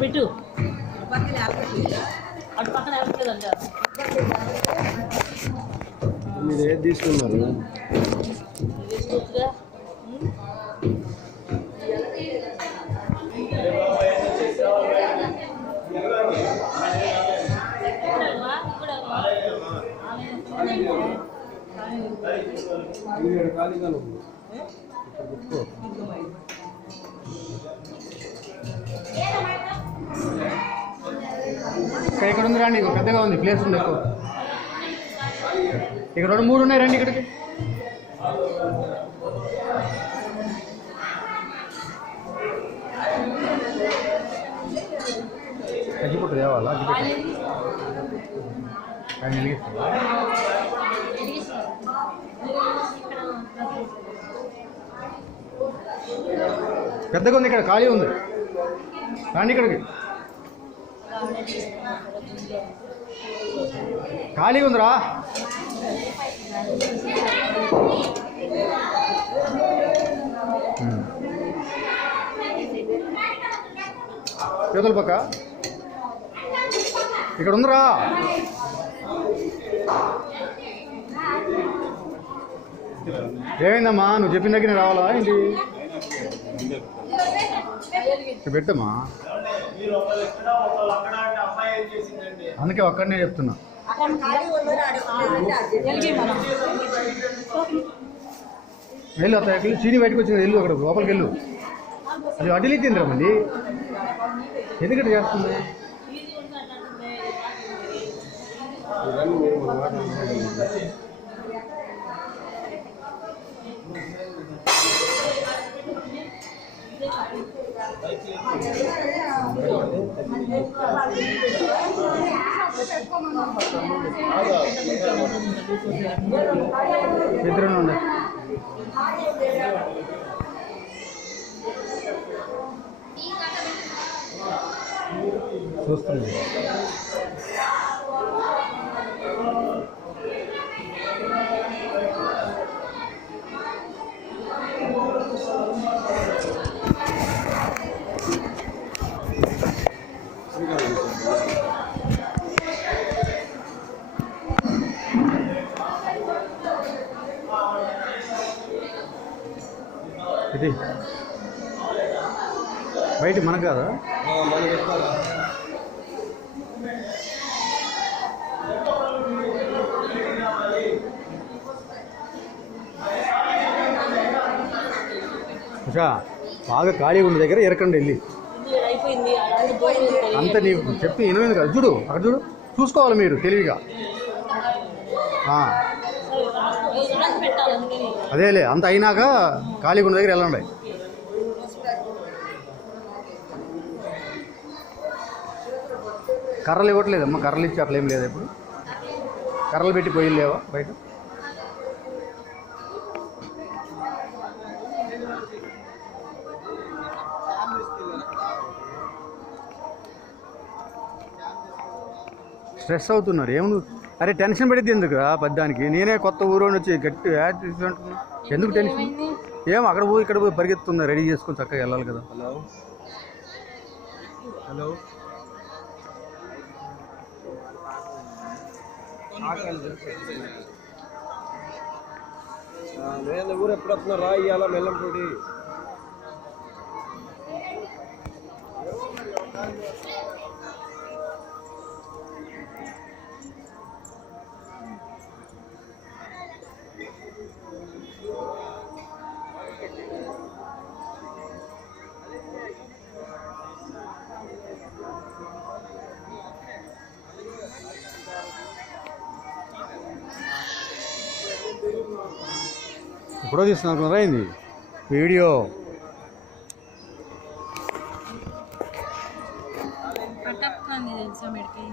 Bit అటు పక్కన ఎవరిలేదంట. మీరు ఏది తీసుకున్నారు? ఇక్కడ ఉంది రండి, పెద్దగా ఉంది ప్లేస్ ఉంది ఎక్కువ. ఇక్కడ 2-3 ఉన్నాయి, రండి ఇక్కడికి. అగ్గిపుట్టు తేవాలా? పెద్దగా ఉంది, ఇక్కడ ఖాళీ ఉంది, రండి ఇక్కడికి. ఖాళీ ఉందిరా. యువతల పక్క ఇక్కడ ఉందిరా. ఏమైందమ్మా, నువ్వు చెప్పిన దగ్గర రావాలా ఏంటి? పెట్టమ్మా, అందుకే ఒక్కడనే చెప్తున్నా. వెళ్ళు అతను చీని బయటకు వచ్చింది, వెళ్ళు అక్కడ లోపలికి వెళ్ళు. అది అడ్డీ తిందిరా మళ్ళీ, ఎందుకంటే చేస్తుంది. ఇద్దరు ఉండే చూస్తుంది. ఇది బయట మనకు కాదా? ఉషా, బాగా ఖాళీ ఉన్న దగ్గర ఎరకండి వెళ్ళి. అంత నీకు చెప్పి వినలేదు కదా. చూడు అక్కడ చూడు, చూసుకోవాలి మీరు తెలివిగా. అదేలే, అంత అయినాక ఖాళీ ఉన్న దగ్గర వెళ్ళండి. కర్రలు ఇవ్వట్లేదమ్మా, కర్రలు ఇచ్చి అట్లా ఏం లేదు. ఇప్పుడు కర్రలు పెట్టి పొయ్యిలు లేవా బయట? స్ట్రెస్ అవుతున్నారు ఏముంది? అరే టెన్షన్ పడితే ఎందుకురా పెద్దానికి? నేనే కొత్త ఊరోని వచ్చి గట్టి యాడ్ తీసుకుంటున్నా, ఎందుకు టెన్షన్? ఏం అక్కడ పోయి ఇక్కడ పోయి పరిగెత్తుందా? రెడీ చేసుకొని చక్కగా వెళ్ళాలి కదా. హలో హలో, ఊరు ఎప్పుడు వస్తున్నారు? రా ఇవాళ మెల్లంపూడి. ఎప్పుడో తీస్తున్నారు అయింది వీడియో. తెలుసా మెడికి